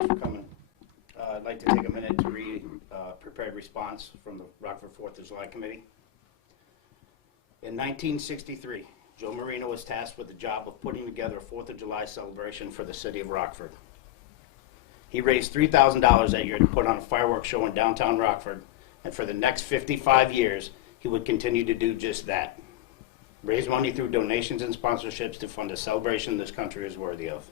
for coming. I'd like to take a minute to read a prepared response from the Rockford 4th of July Committee. In 1963, Joe Marino was tasked with the job of putting together a 4th of July celebration for the city of Rockford. He raised $3,000 that year to put on a fireworks show in downtown Rockford, and for the next 55 years, he would continue to do just that. Raise money through donations and sponsorships to fund a celebration this country is worthy of.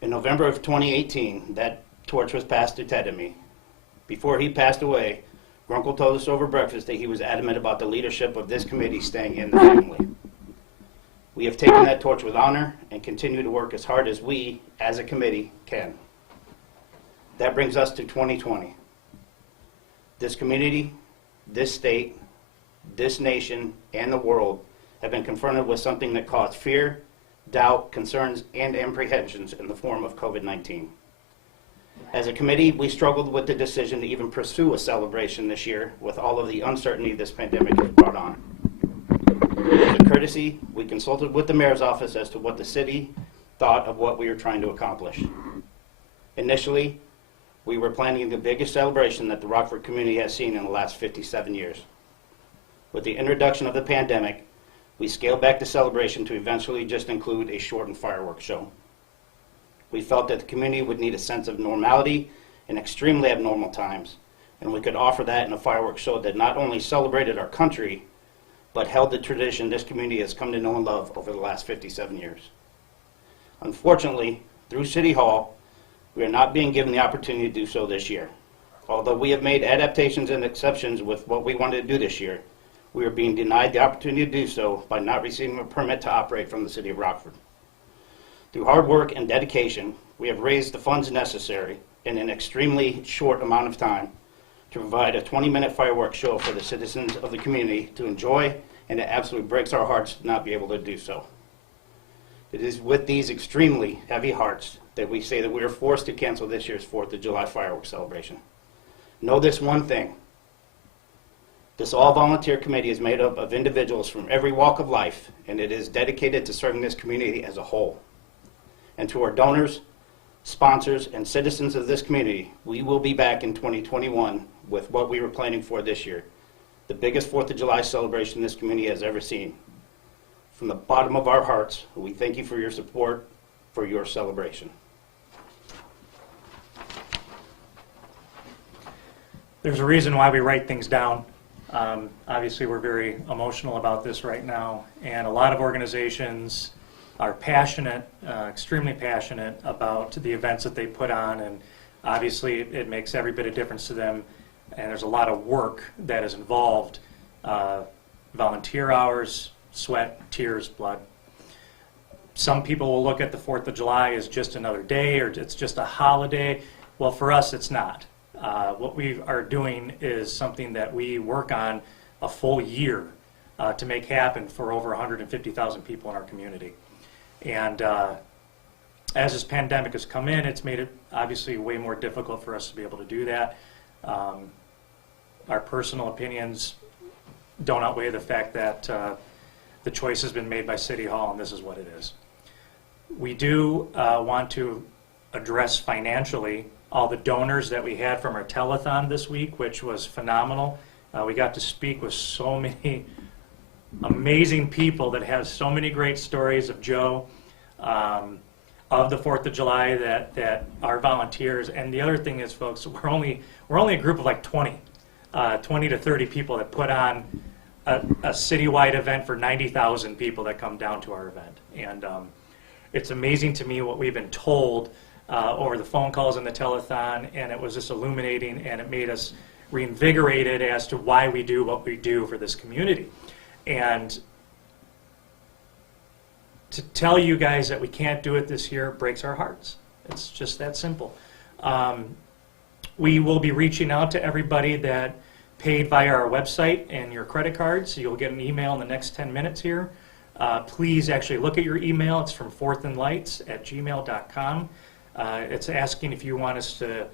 In November of 2018, that torch was passed to Ted and me. Before he passed away, Grunkle told us over breakfast that he was adamant about the leadership of this committee staying in the family. We have taken that torch with honor and continue to work as hard as we, as a committee, can. That brings us to 2020. This community, this state, this nation, and the world have been confronted with something that caused fear, doubt, concerns, and apprehensions in the form of COVID-19. As a committee, we struggled with the decision to even pursue a celebration this year with all of the uncertainty this pandemic has brought on. As a courtesy, we consulted with the mayor's office as to what the city thought of what we were trying to accomplish. Initially, we were planning the biggest celebration that the Rockford community has seen in the last 57 years. With the introduction of the pandemic, we scaled back the celebration to eventually just include a shortened fireworks show. We felt that the community would need a sense of normality in extremely abnormal times, and we could offer that in a fireworks show that not only celebrated our country, but held the tradition this community has come to know and love over the last 57 years. Unfortunately, through City Hall, we are not being given the opportunity to do so this year. Although we have made adaptations and exceptions with what we wanted to do this year, we are being denied the opportunity to do so by not receiving a permit to operate from the City of Rockford. Through hard work and dedication, we have raised the funds necessary in an extremely short amount of time to provide a 20-minute fireworks show for the citizens of the community to enjoy, and it absolutely breaks our hearts to not be able to do so. It is with these extremely heavy hearts that we say that we are forced to cancel this year's 4th of July fireworks celebration. Know this one thing. This all-volunteer committee is made up of individuals from every walk of life, and it is dedicated to serving this community as a whole. And to our donors, sponsors, and citizens of this community, we will be back in 2021 with what we were planning for this year, the biggest 4th of July celebration this community has ever seen. From the bottom of our hearts, we thank you for your support for your celebration. There's a reason why we write things down. Obviously, we're very emotional about this right now, and a lot of organizations are passionate, extremely passionate about the events that they put on, and obviously it makes every bit of difference to them, and there's a lot of work that is involved, volunteer hours, sweat, tears, blood. Some people will look at the 4th of July as just another day, or it's just a holiday. Well, for us, it's not. What we are doing is something that we work on a full year to make happen for over 150,000 people in our community. And as this pandemic has come in, it's made it obviously way more difficult for us to be able to do that. Our personal opinions don't outweigh the fact that the choice has been made by City Hall, and this is what it is. We do want to address financially all the donors that we had from our telethon this week, which was phenomenal. We got to speak with so many amazing people that have so many great stories of Joe, of the 4th of July that are volunteers. And the other thing is, folks, we're only a group of like 20 to 30 people that put on a citywide event for 90,000 people that come down to our event. And it's amazing to me what we've been told over the phone calls and the telethon, and it was just illuminating, and it made us reinvigorated as to why we do what we do for this community. And to tell you guys that we can't do it this year breaks our hearts. It's just that simple. We will be reaching out to everybody that paid via our website and your credit cards. You'll get an email in the next 10 minutes here. Please actually look at your email. It's from fourthandlights@gmail.com. It's asking if you want us to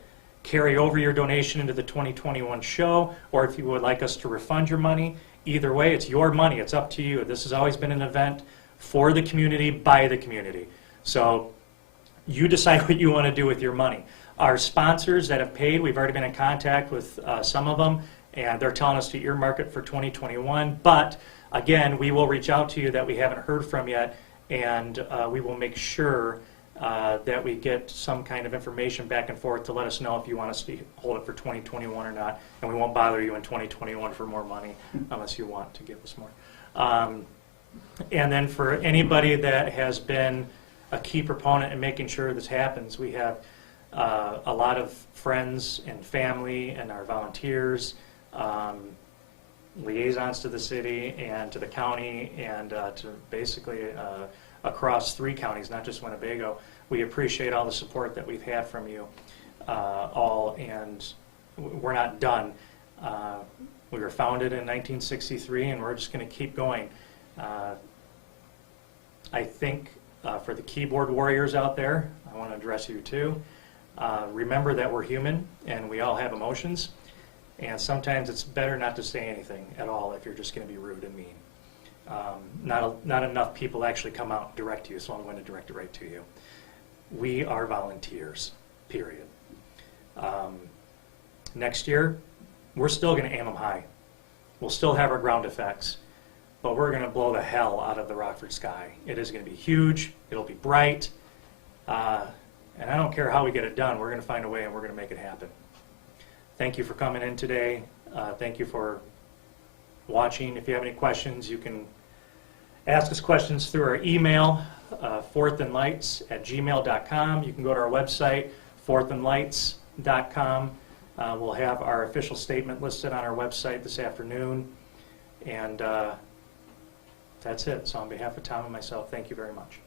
carry over your donation into the 2021 show, or if you would like us to refund your money. Either way, it's your money. It's up to you. This has always been an event for the community, by the community. So You decide what you want to do with your money. Our sponsors that have paid, we've already been in contact with some of them, and they're telling us to earmark it for 2021. But again, we will reach out to you that we haven't heard from yet, and we will make sure that we get some kind of information back and forth to let us know if you want us to hold it for 2021 or not, and we won't bother you in 2021 for more money unless you want to give us more. And then for anybody that has been a key proponent in making sure this happens, we have a lot of friends and family and our volunteers, liaisons to the city and to the county and to basically across 3 counties, not just Winnebago. We appreciate all the support that we've had from you all, and we're not done. We were founded in 1963, and we're just going to keep going. I think for the keyboard warriors out there, I want to address you too. Remember that we're human and we all have emotions, and sometimes it's better not to say anything at all if you're just going to be rude and mean. Not enough people actually come out and direct you, so I'm going to direct it right to you. We are volunteers, period. Next year, we're still going to aim them high. We'll still have our ground effects, but we're going to blow the hell out of the Rockford sky. It is going to be huge. It'll be bright. And I don't care how we get it done. We're going to find a way, and we're going to make it happen. Thank you for coming in today. Thank you for watching. If you have any questions, you can ask us questions through our email, fourthandlights@gmail.com. You can go to our website, fourthandlights.com. We'll have our official statement listed on our website this afternoon. And that's it. So on behalf of Tom and myself, thank you very much.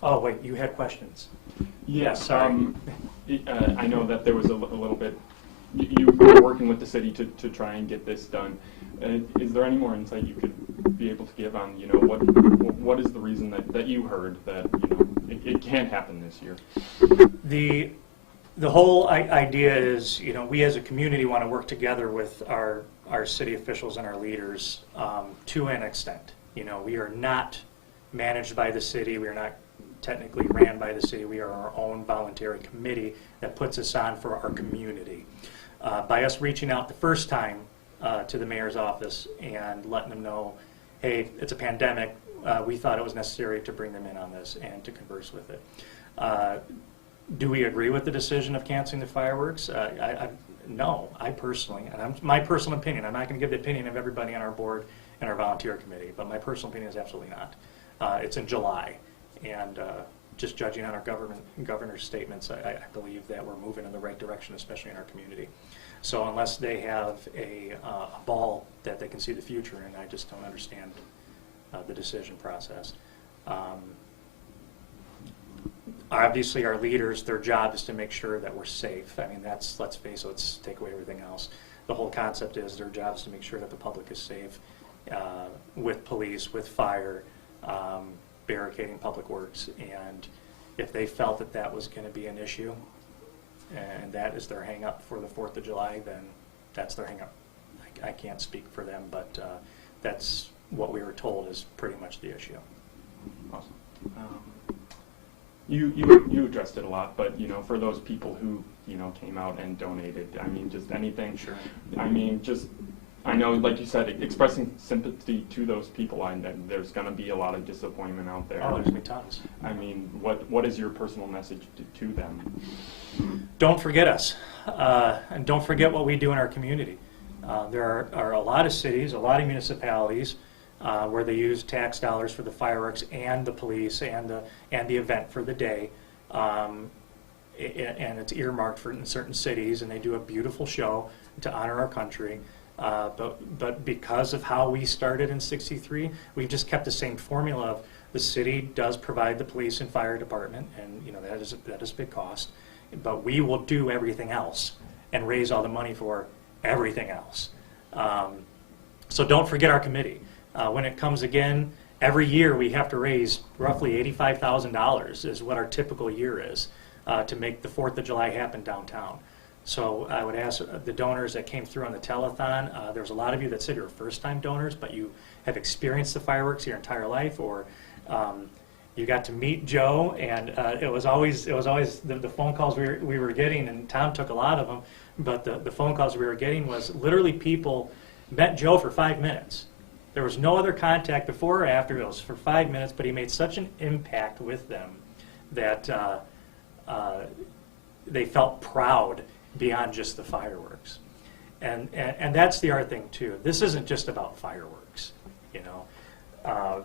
Oh, wait, you had questions. Yes, sorry. I know that there was a little bit, you were working with the city to try and get this done. Is there any more insight you could be able to give on, what is the reason that you heard that, it can't happen this year? The whole idea is, we as a community want to work together with our city officials and our leaders to an extent. We are not managed by the city. We are not technically ran by the city. We are our own voluntary committee that puts us on for our community. By us reaching out the first time to the mayor's office and letting them know, hey, it's a pandemic, we thought it was necessary to bring them in on this and to converse with it. Do we agree with the decision of canceling the fireworks? No, I personally, and my personal opinion, I'm not going to give the opinion of everybody on our board and our volunteer committee, but my personal opinion is absolutely not. It's in July, and just judging on our governor's statements, I believe that we're moving in the right direction, especially in our community. So unless they have a ball that they can see the future in, I just don't understand the decision process. Obviously, our leaders, their job is to make sure that we're safe. I mean, let's face it, let's take away everything else. The whole concept is their job is to make sure that the public is safe with police, with fire, barricading public works. And if they felt that that was going to be an issue, and that is their hang-up for the 4th of July, then that's their hang-up. I can't speak for them, but that's what we were told is pretty much the issue. Awesome. You addressed it a lot, but for those people who came out and donated, I mean, just anything. Sure. I mean, I know, like you said, expressing sympathy to those people, and there's going to be a lot of disappointment out there. Oh, there's going to be tons. I mean, what is your personal message to them? Don't forget us, and don't forget what we do in our community. There are a lot of cities, a lot of municipalities where they use tax dollars for the fireworks and the police and the event for the day, and it's earmarked for in certain cities, and they do a beautiful show to honor our country. But because of how we started in '63, we've just kept the same formula of the city does provide the police and fire department, and that is a big cost. But we will do everything else and raise all the money for everything else. So don't forget our committee. When it comes again, every year we have to raise roughly $85,000 is what our typical year is to make the 4th of July happen downtown. So I would ask the donors that came through on the telethon, there's a lot of you that said you're first-time donors, but you have experienced the fireworks your entire life, or You got to meet Joe, and it was always the phone calls we were getting, and Tom took a lot of them, but the phone calls we were getting was literally people met Joe for 5 minutes. There was no other contact before or after. It was for 5 minutes, but he made such an impact with them that they felt proud beyond just the fireworks. And that's the art thing too. This isn't just about fireworks, you know.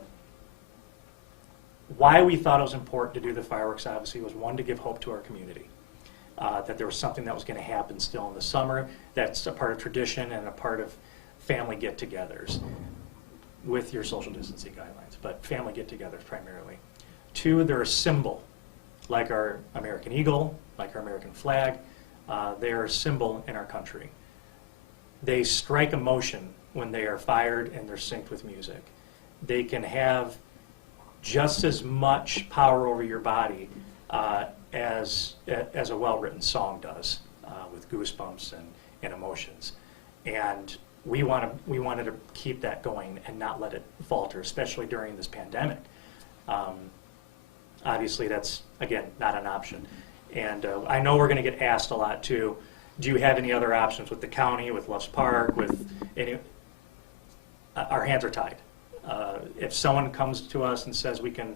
Why we thought it was important to do the fireworks, obviously, was one, to give hope to our community. That there was something that was going to happen still in the summer, that's a part of tradition and a part of family get-togethers with your social distancing guidelines, but family get-togethers primarily. Two, they're a symbol, like our American eagle, like our American flag. They are a symbol in our country. They strike emotion when they are fired and they're synced with music. They can have just as much power over your body as a well-written song does, with goosebumps and emotions. And we wanted to keep that going and not let it falter, especially during this pandemic. Obviously, that's, again, not an option. And I know we're going to get asked a lot too, do you have any other options with the county, with Loves Park, with any? Our hands are tied. If someone comes to us and says we can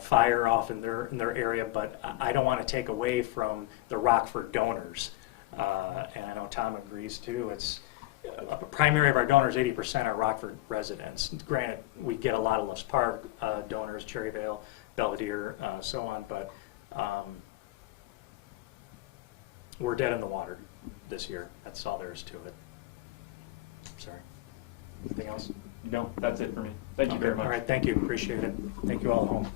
fire off in their area, but I don't want to take away from the Rockford donors, and I know Tom agrees too. It's a primary of our donors, 80% are Rockford residents. Granted, we get a lot of Loves Park donors, Cherryvale, Belvedere, so on, but we're dead in the water this year. That's all there is to it. Sorry. Anything else? No, that's it for me. Thank you very much. All right, thank you. Appreciate it. Thank you all at home.